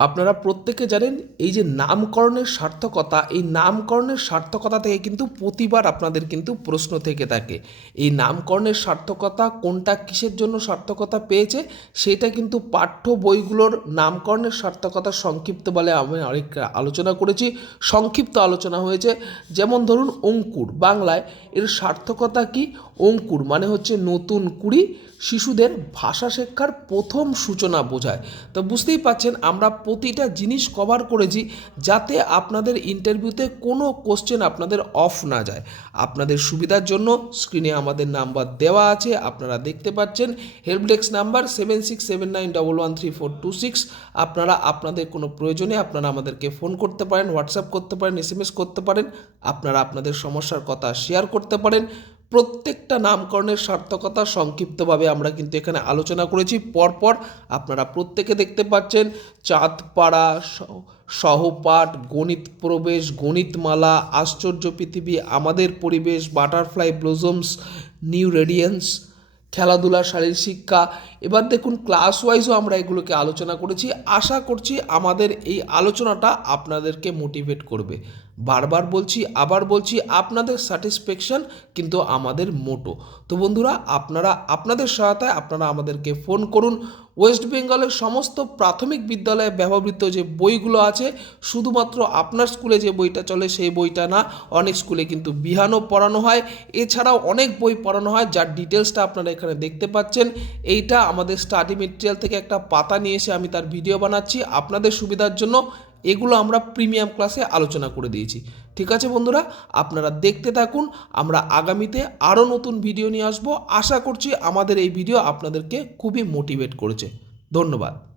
আপনারা প্রত্যেকে জানেন এই যে নামকরণের সার্থকতা, এই নামকরণের সার্থকতা থেকে কিন্তু প্রতিবার আপনাদের কিন্তু প্রশ্ন থেকে থাকে। এই নামকরণের সার্থকতা কোনটা কিসের জন্য সার্থকতা পেয়েছে, সেটা কিন্তু পাঠ্য বইগুলোর নামকরণের সার্থকতা সংক্ষিপ্ত বলে আমি অনেক আলোচনা করেছি। সংক্ষিপ্ত আলোচনা হয়েছে, যেমন ধরুন অঙ্কুর বাংলায় এর সার্থকতা কি? অঙ্কুর মানে হচ্ছে নতুন কুড়ি শিশুদের ভাষা শিক্ষার প্রথম সূচনা বোঝায়। তো বুঝতেই পাচ্ছেন, আমরা প্রতিটা জিনিস কভার করেছি যাতে আপনাদের ইন্টারভিউতে কোনো কোশ্চেন আপনাদের অফ না যায়। আপনাদের সুবিধার জন্য স্ক্রিনে আমাদের নাম্বার দেওয়া আছে, আপনারা দেখতে পাচ্ছেন। Help desk number seven six seven nine double one three four two six আপনারা আপনাদের কোনো প্রয়োজনে আপনারা আমাদেরকে ফোন করতে পারেন হোয়াটসঅ্যাপ করতে পারেন এস করতে পারেন। আপনারা আপনাদের সমস্যার কথা শেয়ার করতে পারেন। প্রত্যেকটা নামকরণের সার্থকতা সংক্ষিপ্তভাবে আমরা কিন্তু এখানে আলোচনা করেছি। পরপর আপনারা প্রত্যেকে দেখতে পাচ্ছেন চাঁদপাড়া সহপাঠ, গণিত প্রবেশ, গণিতমালা, আশ্চর্য পৃথিবী, আমাদের পরিবেশ, বাটারফ্লাই ব্লোজমস নিউ রেডিয়েন্স খেলাধুলা, শারীরিক শিক্ষা, এবার দেখুন ক্লাস ওয়াইজও আমরা এগুলোকে আলোচনা করেছি। আশা করছি আমাদের এই আলোচনাটা আপনাদেরকে মোটিভেট করবে। বারবার বলছি, আবার বলছি, আপনাদের স্যাটিসফ্যাকশন কিন্তু আমাদের মোটো। তো বন্ধুরা, আপনারা, আপনাদের সহায়তায় আপনারা আমাদেরকে ফোন করুন। ওয়েস্ট বেঙ্গলের সমস্ত প্রাথমিক বিদ্যালয়ে ব্যবহৃত যে বইগুলো আছে, শুধুমাত্র আপনার স্কুলে যে বইটা চলে সেই বইটা না, অনেক স্কুলে কিন্তু বিহানও পড়ানো হয়। এছাড়াও অনেক বই পড়ানো হয়, যার ডিটেলসটা আপনারা এখানে দেখতে পাচ্ছেন। এইটা আমাদের স্টাডি মেটেরিয়াল থেকে একটা পাতা নিয়ে এসে আমি তার ভিডিও বানাচ্ছি। আপনাদের সুবিধার জন্য এগুলো আমরা প্রিমিয়াম ক্লাসে আলোচনা করে দিয়েছি। ঠিক আছে বন্ধুরা? আপনারা দেখতে থাকুন, আমরা আগামীতে আরও নতুন ভিডিও নিয়ে আসব। আশা করছি আমাদের এই ভিডিও আপনাদেরকে খুবই মোটিভেট করেছে। ধন্যবাদ।